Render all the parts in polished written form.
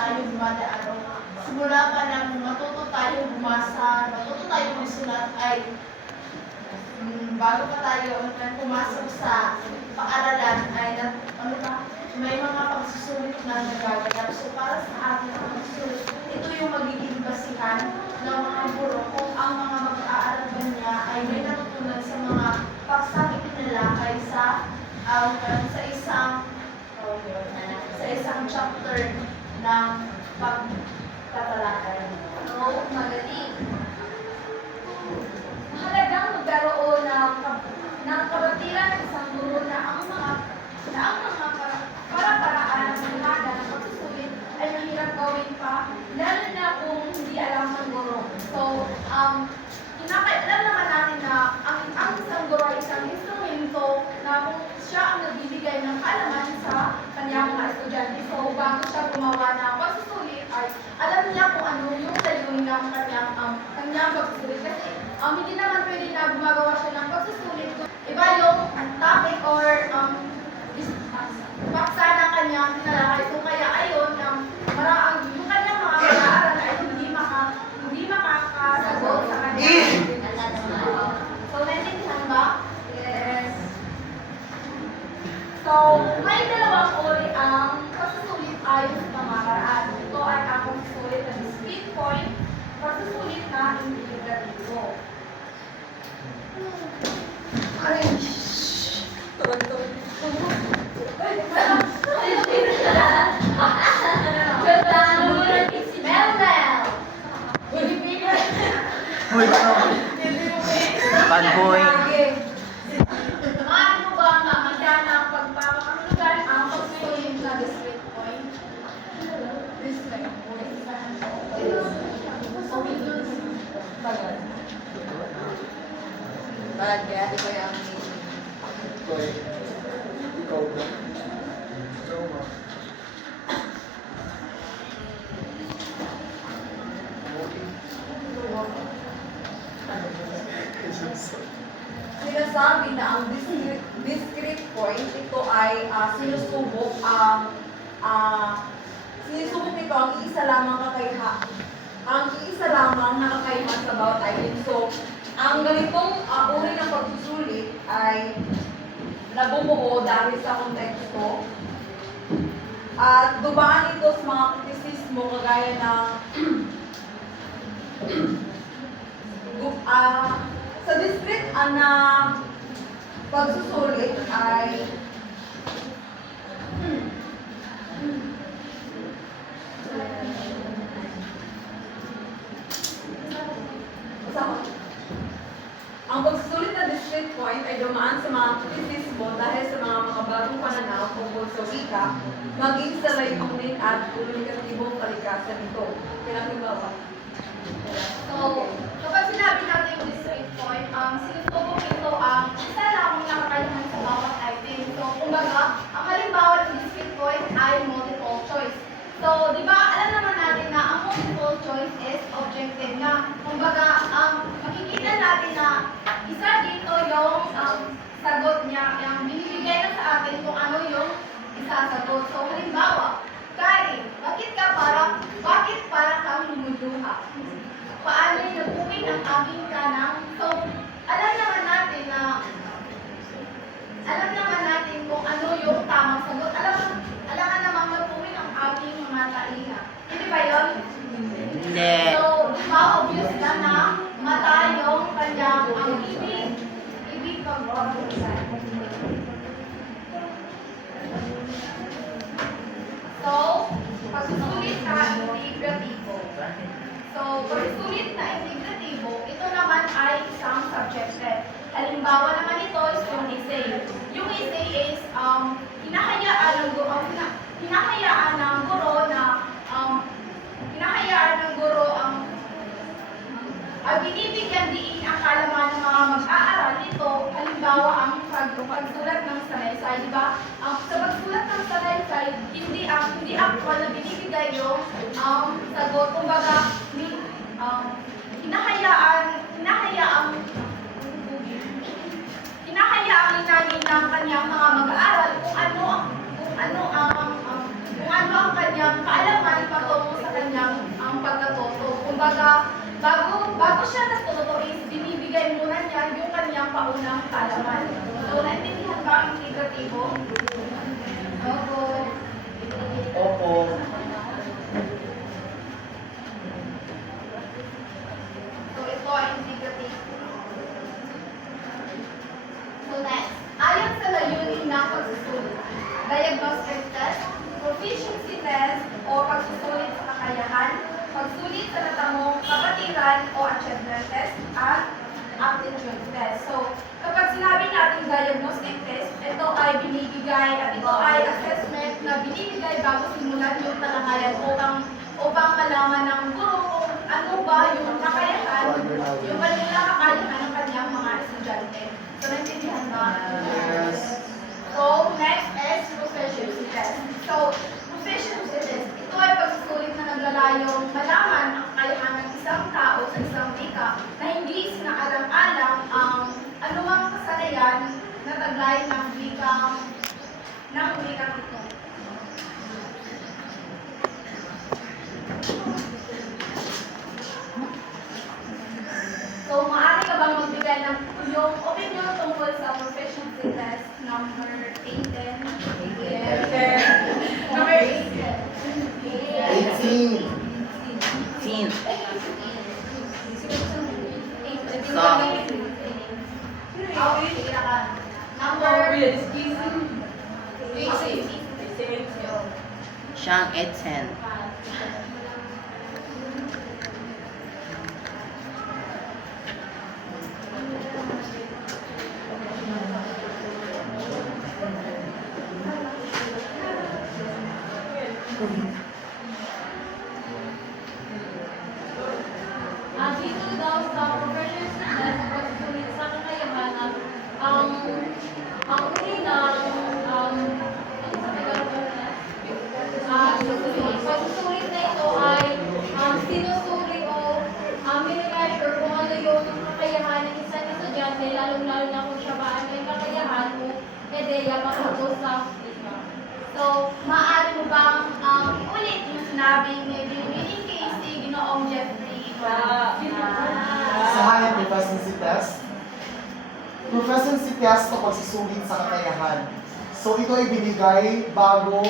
tayo dumadaan. Simula pa nang matuto tayo bumasa, matuto tayo magsulat ay bago pa tayo pumasok sa paaralan ay may mga pagsusulit na nagaganap. So para sa ating pagsusulit, ito yung magiging basihan ng mga guro kung ang mga mag-aaral ba niya ay may natutunan sa mga paksang itinalakay sa isang chapter ng pagtatalakay. So, magaling. Mahalagang magkaroon ng kabatiran ng isang guro na ang mga para-paraan ng umaga ng pagsusulit ay mahirap gawin pa, lalo na kung hindi alam ng guro. So, alam naman natin na ang isang guro ay isang instrumento na kung siya ang nagbibigay ng kaalaman sa kanyang mga estudyante. So, bago siya gumawa ng pagsusulit, ay alam niya kung ano yung layunin ng kanyang pagsusulit. Kasi hindi naman pwede na gumagawa siya ng pagsusulit. Iba yung topic or paksa ng kanyang tinalakay. So, kaya ayon, yung kanyang mga pag-aaral ay hindi makakasagot sa kanyang. So, naintindihan ba? Yes. So, may dalawang uri ang pagsusulit ayon sa pamamaraan. Ito ay ang pagsusulit na discrete point, pagsusulit na integratibo. Ay, Hoy, Panboy. Maaari mo ba makita ng pagpapakahulugan ang pagsusulit na discrete point? Discrete point. Bagay, di ba yung Ikaw ba? sinasabi na ang discrete point, ito ay sinusubok nito ang iisa lamang na kakayahan sa bawat item. So, ang ganitong uri ng pagsusulit ay nabubuo dahil sa konteksto at dumaan ito sa mga kritisismo kagaya ng sa discrete na pagsusulit ay ang pagsusulit na discrete point ay dumaan sa mga kritisismo dahil sa mga makabagong pananaw tungkol sa wika, maging sa layunin at komunikatibong kalikasan nito. Pinakimbawa. So, kapag sinabi natin yung discrete point, sinusubok ito ang isa lamang nakakayahan sa bawat item. So, kumbaga, ang halimbawa ng discrete point ay multiple choice. So, di ba, alam naman natin na ang multiple choice is objective na. Kumbaga, makikita natin na isa dito yung sagot niya, yung binibigay na sa atin kung ano yung isasagot. So, halimbawa, Kari, bakit parang kang lumuluha? Paano nabuhin ang aking kanang? So, alam naman natin kung ano yung tamang sagot. Alam naman nabuhin ang aking mga taiha. Hindi ba yun? Hindi. So, di ba, obvious na mata yung kanyang ang ibig pag-organize. So, pagsusulit na integratibo. So, pagsusulit na integratibo, ito naman ay isang subjected. Halimbawa naman ito is yung essay. Yung essay is hinahayaan ng guro binibigyan diin ang kaalaman ng mga mag-aaral nito. Halimbawa, ang pagsulat ng salaysay, di ba? Sa pagsulat ng salaysay, hindi actual na binibigay yung sagot. Kumbaga, hinahayaang linangin ng kanyang mga mag-aaral kung halaman. So, naintindihan ba ang integratibo? Opo. Opo. So, ito ay integrative. So, next. Ayon sa layunin ng pagsusulit, diagnostic test, proficiency test, o pagsusulit sa kakayahan, pagsulit sa natamong kapatiran o achievement test, at aptitude test. So, kapag sinabi natin diagnostic test, ito ay binibigay at ito ay assessment na binibigay bago simulan yung talakayan upang malaman ng guro kung ano ba yung kakayahan, yung kanilang kakayahan ng kanyang mga estudyante. So, naintindihan ba? Yes. So, next is proficiency test. So, proficiency test, ito ay pagsusulit na naglalayong malaman ang kakayahan ng isang tao sa isang wika na hindi sinaalang-alang ang anumang kasanayan na taglay ng wikang ito. So, maaari ka bang magbigay ng yung opinion tungkol sa proficiency test number 8 and number 8? 18. 18. Number 18. Siyang 810. Dito daw sa proficiency test, pagsusulit sa kakayahan, ang unang pagsusulit na ito ay sinusuri o minimeasure kung ano yung kakayahan ng isang estudyante, lalong-lalo na kung siya ba ay may kakayahan o ideya patungkol sa fika. So, maaari mo bang ulit yung sinabing winning case ni Ginoong Jeffrey? Isahan ang proficiency test. Proficiency test o pagsusulit sa kakayahan. So ito ay binigay bago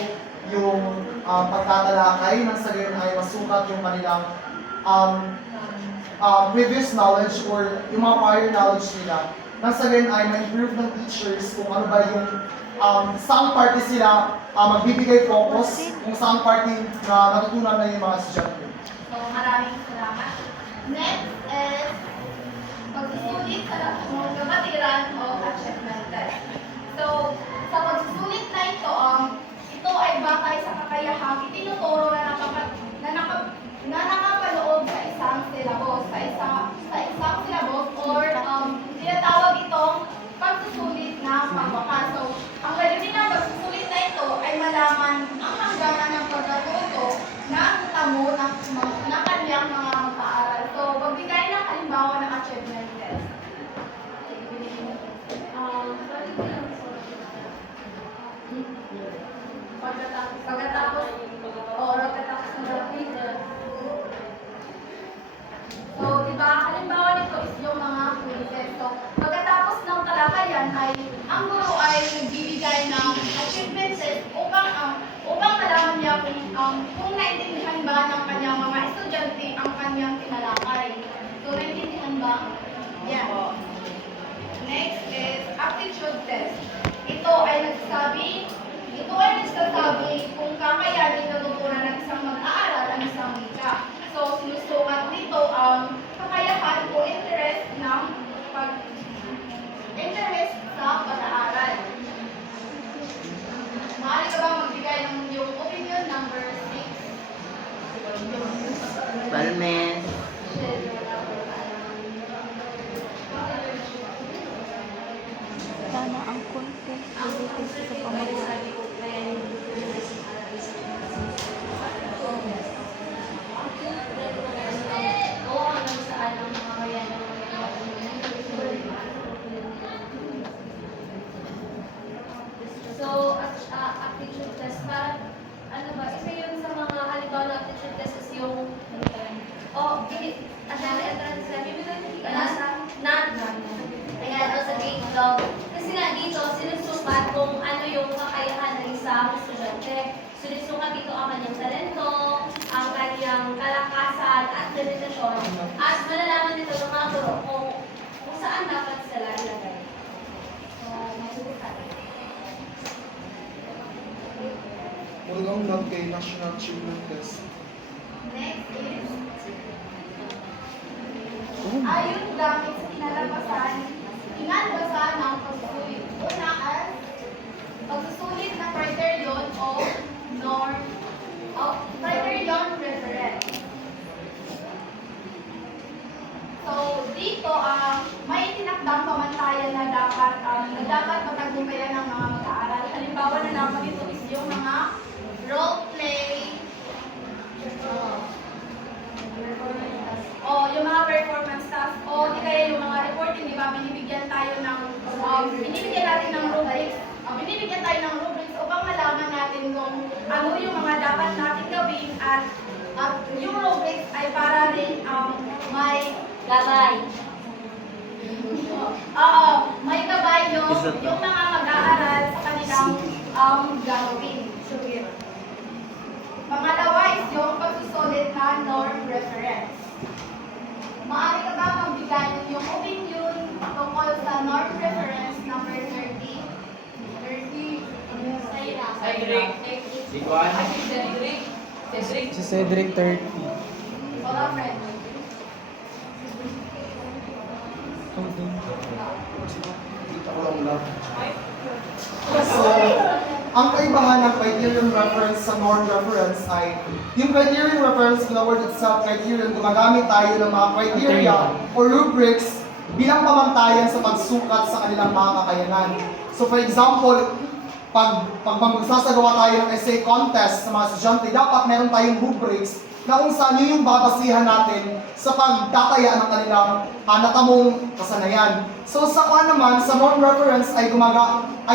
yung pagtatalakay ng sa gayon ay masukat yung kanilang previous knowledge or yung mga prior knowledge nila. Nang sa gayon ay ma-improve ng teachers kung ano ba yung saan party sila magbibigay focus kung saan party na natutunan na yung mga estudyante. So, maraming salamat. Next is pagsusulit sa natamong kapatiran o achievement test. So, sa pagsusulit na ito, ito ay batay sa kakayahang itinuturo na nakapanood sa isang syllabus, sa isang syllabus or tinatawag itong pagsusulit ng pangwakas. So, ang layunin ng pagsusulit na ito ay malaman ang hangganan ng pagkatuto ng tamo ng kanyang mga mag-aaral. So, magbigay ng halimbawa ng achievement test. Pagkatapos ng repeater. So, di ba, halimbawa nito is yung mga quizzes. So, pagkatapos ng talakayan ay ang guro ay nagbibigay ng achievement test upang malaman niya kung naintindihan ba ng kanyang mga estudyante ang kanyang tinalakay. So, naintindihan ba? Yeah. Next is aptitude test. Ito ay nagsasabi kung kakayanin natutunan ng isang mag-aaral ang isang wika. So, sinusukat dito ang kakayahan o interest sa pag-aaral. Maaari ka bang magbigay ng yung opinion number 6? Balmes. Sana ang content related sa pamamagitan. Oo, hanggang saan ang mga kaya ng So, aptitude test, parang, ano ba, isa yun sa mga halimbawa na aptitude test is yung, Ayan, o sabihin love. Kasi nga dito, sinusukat kung ano yung kakayahan ng isang estudyante. Sinusukat dito ang kanyang talento, ang kanyang kalakasan at dedication. At malalaman dito ng mga guro kung saan dapat sila ilagay. So, may subukan. Murgang lang kay National Achievement Test. Next is, ayon gamit sa kinalabasan ng pagsusulit. Una as, pagsusulit ng criterion o norm, criterion reference. So, dito, may tinakdang pamantayan na dapat matagumpayan ng mga mag-aaral. Halimbawa na naman ito is yung mga role play, yung mga performance tasks, o di kaya yung mga reporting, di ba, binibigyan natin ng rubrics, upang malaman natin kung ano yung mga dapat natin gawin at yung rubrics ay para rin may Gabay. may gabay yung mga mag-aaral sa kanilang gagawin. Pangalawa is yung pagsusulit na norm reference. Maaari ka ba magbigay yung opinion tungkol sa norm reference number 30? 30. Sa'yo na. Si Cedric 30. Wala, friend. So, ang kaibahan ng criterion reference sa norm reference ay yung criterion reference, in the word itself, criterion, gumagamit tayo ng mga criteria or rubrics bilang pamantayan sa pagsukat sa kanilang mga kakayanan. So for example, pag magsasagawa tayo ng essay contest sa mga estudyante, dapat meron tayong rubrics na kung saan yun yung babasihan natin sa pagtataya ng kanilang natamong kasanayan. So sa naman, sa norm reference ay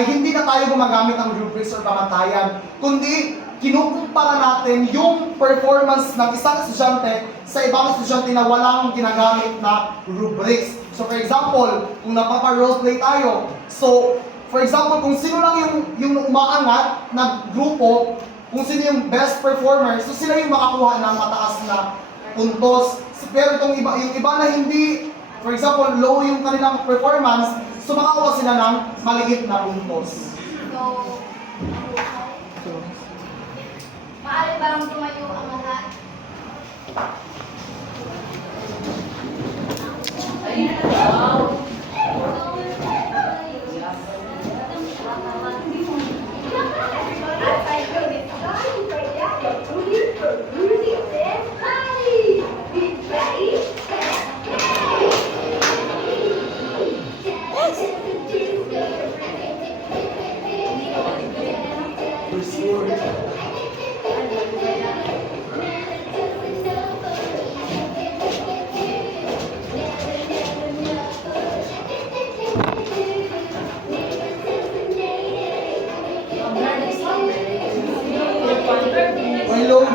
hindi na tayo gumagamit ng rubrics or pamantayan, kundi kinukumpara natin yung performance ng isang estudyante sa ibang estudyante na walang ginagamit na rubrics. So for example, kung napapa-roleplay tayo, so for example, kung sino lang yung umaangat na grupo, kung sino yung best performer, so sila yung makakuha ng mataas na puntos. Pero yung iba na hindi, for example, low yung kanilang performance, so makakuha sila ng maliit na puntos. So, maaari bang tumayo ang lahat? May load.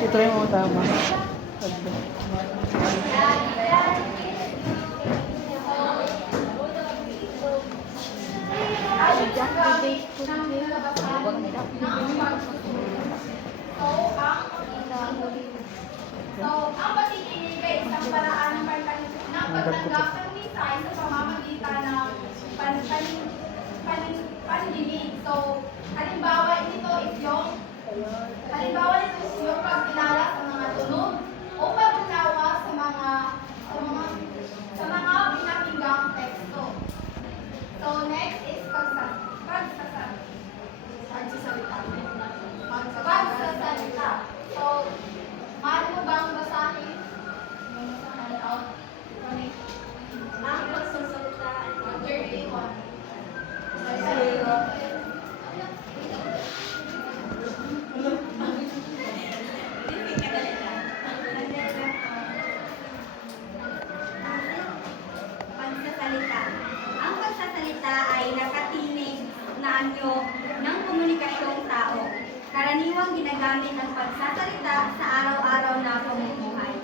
Ito yung tama. Ang pagkikinig ay isang paraan ng pagtanggap ng mensahe sa pamamagitan ng panidinig. So, halimbawa nito is yung pagkilala sa mga tunog o pag-unawa sa mga pinakinggang teksto. So, next is pagsasalita. So, maaari mo bang basahin yung handout? anyo ng komunikasyong tao. Karaniwang ginagamit ang pagsasalita sa araw-araw na pamumuhay.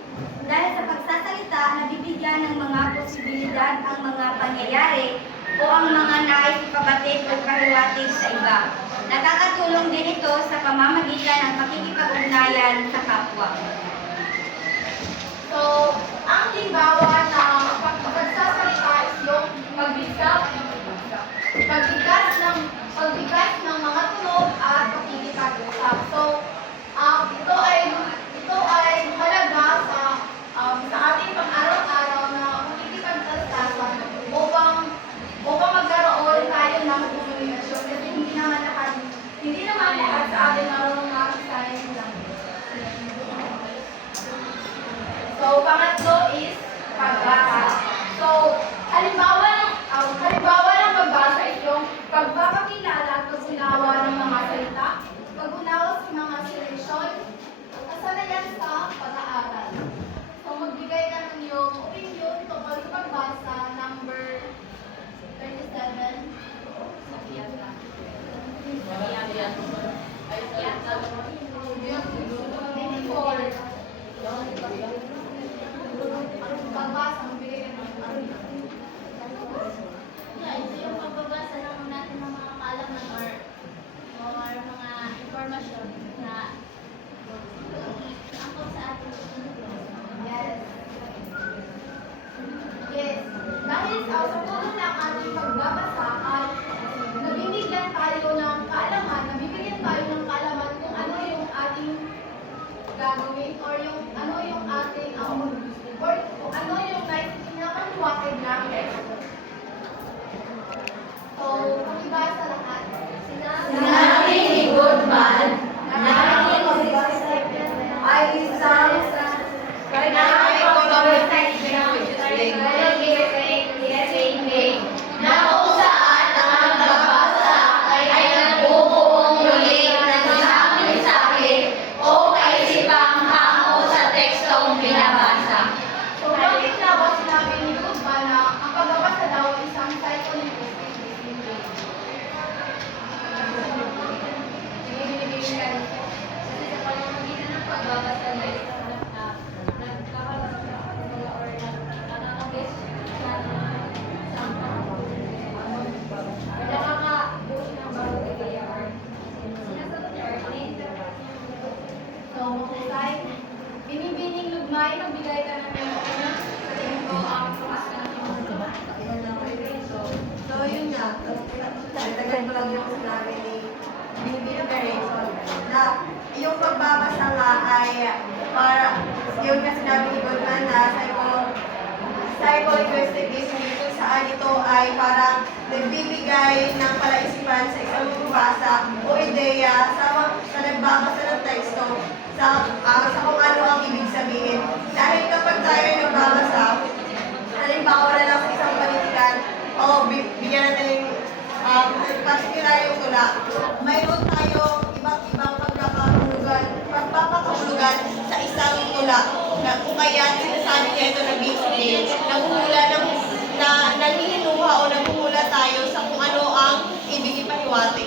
Dahil sa pagsasalita, nabibigyan ng mga posibilidad ang mga pangyayari o ang mga nais ipabatid o pahiwatig sa iba. Nakakatulong din ito sa pamamagitan ng pakikipag-ugnayan sa kapwa. So, ang limbawa ng pagsasalita is yung pagbigas ng mga tunog at pakikipag-usap. So, ito ay mahalaga sa ating pang-araw-araw na pakikipagtalakasan upang magkaroon tayo ng komunikasyon kasi hindi naman lahat sa atin marunong makakasayin lang. So, pangatlo is pagbasa. So, halimbawa ng pagbasa is yung pagpapakilala at pag-unawa ng mga salita, pag-unawa sa mga seleksyon, kasanayan sa pag-aaral. So, magbigay ka ng iyong opinion tungkol sa pagbasa, number 37. Sabihan lang. Pagbasa, magbigay ka ng Ito yung pagbabasa lang natin ng mga kaalaman or mga informasyon na angkol sa ating Yes. Yes. Dahil sa tulong ng ating pagbabasa ay nabibigyan tayo ng kaalaman kung ano yung ating gagawin or ano yung ating or kung ano yung nais pinapaliwanag natin. So, pakibasa lahat. Sinabi ni Goodman na ay isang na kung saan ang nagbabasa ay nagbubuong muli ng isang mensahe o kaisipang hango sa tekstong binabasa. So, bakit nga ba sinabi ni Goodman na ang pagbabasa daw ay isang psycholinguistic discipline? Kasi sa pamamagitan ng pagbabasa guys, nagkakaroon or nakakagis sa nakakabuo ng bagong ideya or sinasagot niya or So, mahusay. Binibining lugmay, magbigay ka ng iyong opinion. Sa tingin ko, ang tumas ka ng iyong So, yun nga. Dagdagan ko lang yung sinabi ni Binibig Carrison na yung pagbabasa nga ay para, yun nga sinabi ni Goodman na psycholinguistic discipline kung saan ito ay parang nagbibigay ng palaisipan sa isang magbabasa o ideya sa nagbabasa ng teksto sa kung ano ang ibig sabihin. Dahil kapag tayo ay nagbabasa, halimbawa na lang sa isang panitikan, o bigyan natin particular yung tula, mayroon tayong iba't ibang pagpapakahulugan sa isang tula na kung kaya sinasabi niya ito na basically, naghuhula nanghihinuha o naghuhula tayo sa kung ano ang ibig ipahiwatig